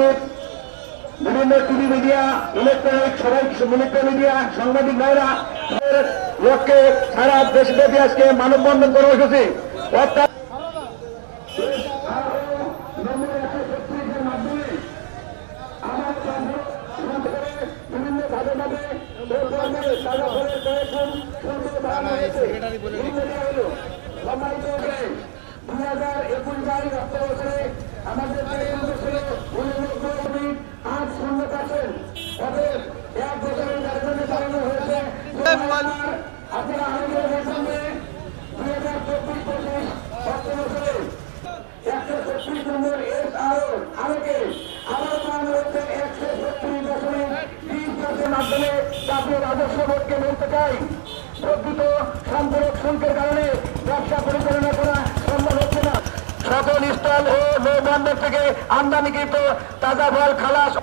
উপস্থিত বিভিন্ন TV media electronic সবাই ইলেকট্রনিক মিডিয়া সাংবাদিক ভাইরা লক্ষ্যে সারা দেশব্যাপী আজকে মানববন্ধন কর্মসূচি। অর্থাৎ দুই হাজার একুশ বাইশ অর্থ বছরে আমাদের আজ শূন্য পার্সেন্ট অতএব এক বছরের নির্বাচনে চালানো হয়েছে। আপনারা আনন্দের মাধ্যমে দুই হাজার চব্বিশ পঁচিশ অর্থ একশো ছত্রিশ নম্বর এস আরও আলোকে আবার একশো ছত্রিশ দশমিক পার্সেন্ট মাধ্যমে। জাতীয় রাজস্ব বোর্ডকে বলতে চাই। প্রকৃত সম্পূরক শুল্কের কারণে ব্যবসা করা স্টল ও নৌ বন্দর থেকে আমদানিকৃত তাজা ফল খালাস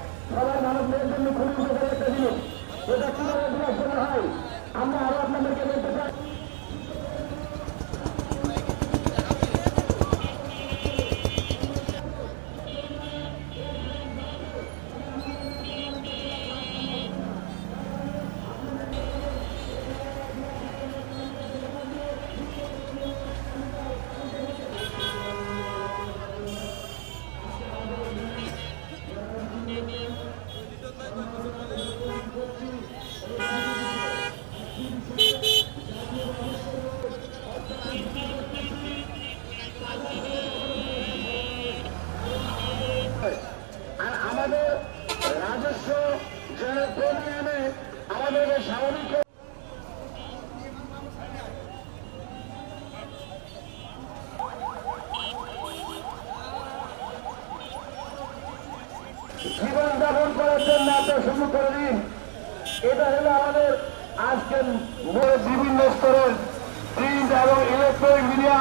শুরু করে দিন। এটা হলো আমাদের আজকের বিভিন্ন স্তরের প্রিন্ট এবং ইলেকট্রনিক মিডিয়া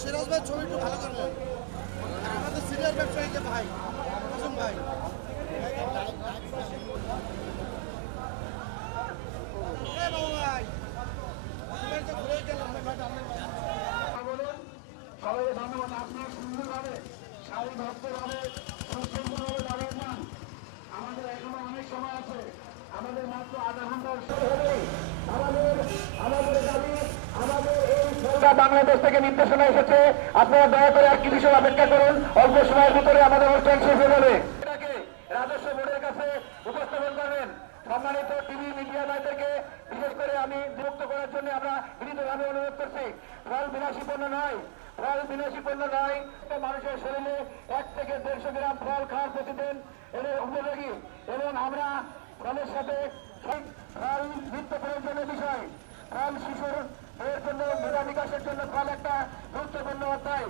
সিরাজ ভাই, ছবি একটু ভালো করবেন আমাদের সিরিয়াল ব্যবসায়ী যে ভাই ভাই এ বাবু ভাই আপনার তো ঘুরে গেলাম ভাই, ভাই, আপনার- বলুন সবাইকে ধন্যবাদ দাঁড়িয়ে যান আমাদের এখনও অনেক সময় আছে। আমাদের মাত্র আধা হলেই আমাদের আমাদের দাবি বাংলাদেশ থেকে নির্দেশনা এসেছে। আপনারা দয়া করে আর কি বিষয় অপেক্ষা করুন। অল্প সময়ের ভিতরে আমাদের অনুষ্ঠান শেষ হয়ে যাবে। রাজস্ব বোর্ডের কাছে উপস্থাপন করবেন। সম্মানিত টিভি মিডিয়া ভাইদেরকে বিশেষ করে আমি বিরক্ত করার জন্য আমরা বিনীতভাবে অনুরোধ করছি। ফল নয়। ফল বিলাসী পণ্য নয় মানুষের শরীরে এক থেকে দেড়শো গ্রাম ফল খাওয়ার প্রতিদিন এদের উপযোগী। এবং আমরা ফলের সাথে ফল নিত্য প্রয়োজনীয় বিষয়, ফল শিশুর এর জন্য, মেধা বিকাশের জন্য ফল একটা গুরুত্বপূর্ণ অধ্যায়।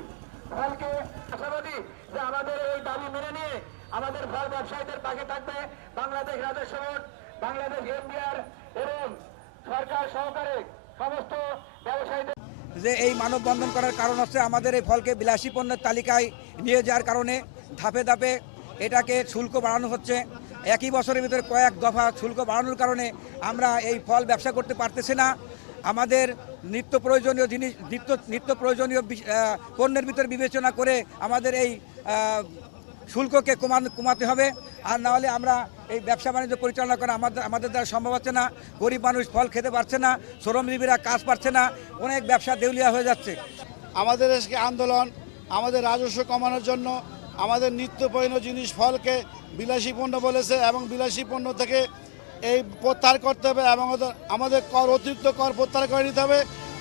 ফলকে আশাবাদী যে আমাদের এই দাবি মেনে নিয়ে আমাদের ফল ব্যবসায়ীদের পাশে থাকবে বাংলাদেশ রাজস্ব বোর্ড, বাংলাদেশ এমবিআর এবং সরকার সহকারে সমস্ত ব্যবসায়ীদের যে এই মানববন্ধন করার কারণ হচ্ছে আমাদের এই ফলকে বিলাসী পণ্যের তালিকায় নিয়ে যাওয়ার কারণে ধাপে ধাপে এটাকে শুল্ক বাড়ানো হচ্ছে। একই বছরের ভিতরে কয়েক দফা শুল্ক বাড়ানোর কারণে আমরা এই ফল ব্যবসা করতে পারতেছি না। আমাদের নিত্য প্রয়োজনীয় জিনিস, নিত্য নিত্য প্রয়োজনীয় পণ্যের ভিতরে বিবেচনা করে আমাদের এই শুল্ককে কমান, কমাতে হবে। আর না হলে আমরা এই ব্যবসা বাণিজ্য পরিচালনা করা আমাদের আমাদের দ্বারা সম্ভব হচ্ছে না। গরিব মানুষ ফল খেতে পারছে না শ্রমজীবীরা কাজ পাচ্ছে না, অনেক ব্যবসা দেউলিয়া হয়ে যাচ্ছে। আমাদের আজকে আন্দোলন, আমাদের রাজস্ব কমানোর জন্য আমাদের নিত্য প্রয়োজনীয় জিনিস ফলকে বিলাসী পণ্য বলেছে এবং বিলাসী পণ্য থেকে এই প্রত্যাহার করতে হবে এবং আমাদের কর, অতিরিক্ত কর প্রত্যাহার করে নিতে হবে।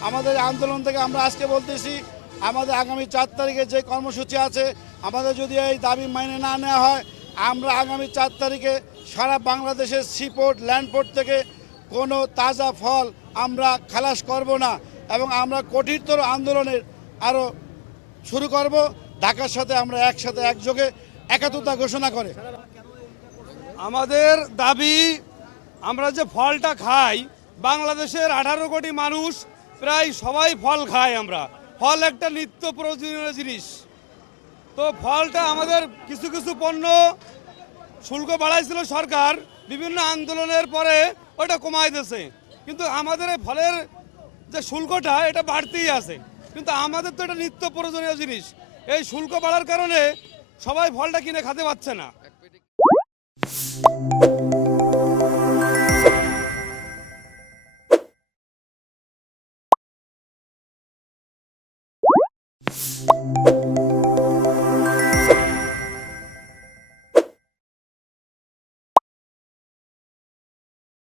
আমাদের আন্দোলন থেকে আমরা আজকে বলতেছি, আমাদের আগামী চার তারিখে যে কর্মসূচি আছে আমাদের যদি এই দাবি মাইনে না নেওয়া হয়, আমরা আগামী চার তারিখে সারা বাংলাদেশের সিপোর্ট ল্যান্ডপোর্ট থেকে কোনো তাজা ফল আমরা খালাস করব না এবং আমরা কঠিনতর আন্দোলনের আরও শুরু করব। ঢাকার সাথে আমরা একসাথে একযোগে একাত্মতা ঘোষণা করে। আমাদের দাবি, আমরা যে ফলটা খাই, বাংলাদেশের আঠারো কোটি মানুষ, প্রায় সবাই ফল খায় আমরা। ফল একটা নিত্য প্রয়োজনীয় জিনিস। তো ফলটা আমাদের কিছু কিছু পণ্য শুল্ক বাড়াইছিল সরকার, বিভিন্ন আন্দোলনের পরে ওটা কমাই দিয়েছে। কিন্তু আমাদের এই ফলের যে শুল্কটা, এটা বাড়তেই আছে। কিন্তু আমাদের তো এটা নিত্য প্রয়োজনীয় জিনিস। এই শুল্ক বাড়ার কারণে সবাই ফলটা কিনে খেতে পারছে না।